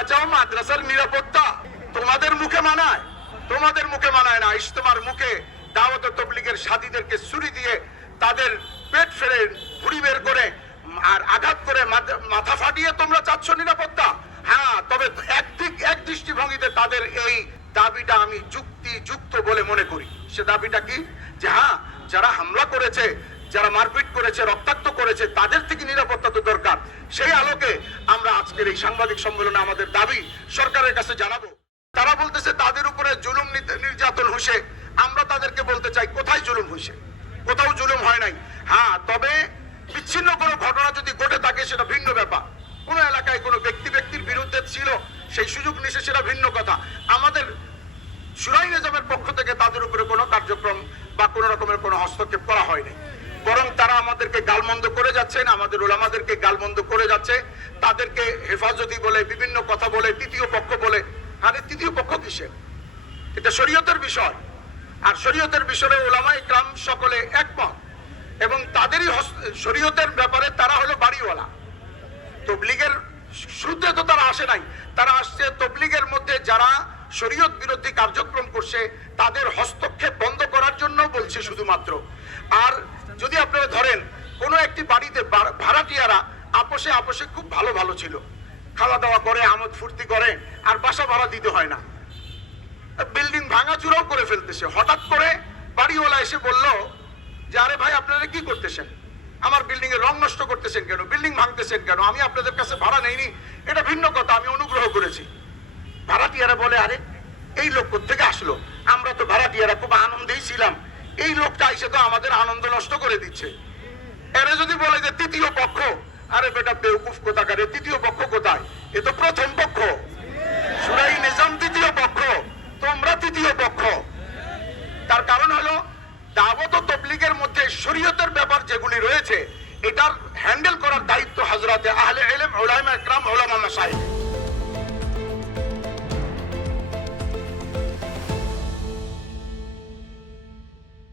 বাঁচাও মাদ্রাসার নিরাপত্তা। তোমাদের মুখে মানায়, তোমাদের মুখে মানায় না। ইজতেমার মুখে দাওয়াত তবলিগের সাথীদেরকে ছুরি দিয়ে তাদের পেট ফেরে ভুড়ি বের করে আর আঘাত করে মাথা ফাটিয়ে তোমরা চাচ্ছ নিরাপত্তা? হ্যাঁ তবে একদিক এক দৃষ্টিভঙ্গিতে তাদের এই দাবিটা আমি যুক্তি যুক্ত বলে মনে করি। সে দাবিটা কি? যে হ্যাঁ যারা হামলা করেছে, যারা মারপিট করেছে, রক্তাক্ত করেছে, তাদের থেকে নিরাপত্তা তো দরকার সেই আলোকে আমরা আজকের এই সাংবাদিক সম্মেলনে আমাদের দাবি, সরকারের কাছে জানাব। তারা বলতেছে, তাদের উপরে জুলুম নির্যাতন হইছে। আমরা তাদেরকে বলতে চাই, কোথায় জুলুম হইছে? কোথাও জুলুম হয় নাই। হ্যাঁ তবে বিচ্ছিন্ন কোনো ঘটনা যদি ঘটে থাকে, সেটা ভিন্ন ব্যাপার। কোন এলাকায় কোনো ব্যক্তি ব্যক্তির বিরুদ্ধে ছিল, সেই সুযোগ নিছে সেটা ভিন্ন কথা। আমাদের সুরাই নিজামের পক্ষ থেকে তাদের উপরে কোনো কার্যক্রম বা কোনো রকমের কোনো হস্তক্ষেপ করা হয়নি আমাদেরকে গালমন্দ করে যাচ্ছেন আমাদের ওলামাদেরকে গালমন্দ করে যাচ্ছে, তাদেরকে হেফাজতি বলে, বিভিন্ন কথা বলে, তৃতীয় পক্ষ বলে। আরে, তৃতীয় পক্ষ কিসের? এটা শরীয়তের বিষয়। আর শরীয়তের বিষয়ে ওলামা ইকরাম সকলে একমত। এবং তাদেরই শরীয়তের ব্যাপারে তারা হলো বাড়িওয়ালা। তবলিগের সূত্রে তো তারা আসে নাই। তারা আসছে তবলিগের মধ্যে যারা শরীয়ত বিরোধী কার্যক্রম করছে, তাদের করার জন্য শুধুমাত্র। আর যদি আপনারা ধরেন, কোনো একটি বাড়িতে ভাড়াটিয়ারা আপোষে আপোষে খুব ভালো ভালো ছিল। খাওয়া দাওয়া করে, আমোদ ফুর্তি করে, আর বাসা ভাড়া দিতে হয় না। বিল্ডিং ভাঙাচুরাও করে ফেলতেছে। হঠাৎ করে বাড়িওয়ালা এসে বলল, যে আরে ভাই, আপনারা কি করতেছেন? আমার বিল্ডিং এর রং নষ্ট করতেছেন কেন? বিল্ডিং ভাঙতেছেন কেন? আমি আপনাদের কাছে ভাড়া নেইনি। এটা ভিন্ন কথা, আমি অনুগ্রহ করেছি। ভাড়াটিয়ারা বলে, আরে, এই লোক থেকে আসলো? আমরা তো ভাড়াটিয়ারা খুব আনন্দেই ছিলাম। এই লোকটা এসে তো আমাদের আনন্দ নষ্ট করে দিচ্ছে। এরা যদি বলে যে তৃতীয় পক্ষ, আরে বেটা বেউকুফ কোথাকারে তৃতীয় পক্ষ কোথায়? এ তো প্রথম পক্ষ। সুরাই নিজাম তৃতীয় পক্ষ, তোমরা তৃতীয় পক্ষ। তার কারণ হলো দাবত তবলিগের মধ্যে শরীয়তের ব্যাপার যেগুলি রয়েছে, এটার হ্যান্ডেল করার দায়িত্ব হজরতে আহলে এলেম উলামা ইকরাম উলামা মাসাইখ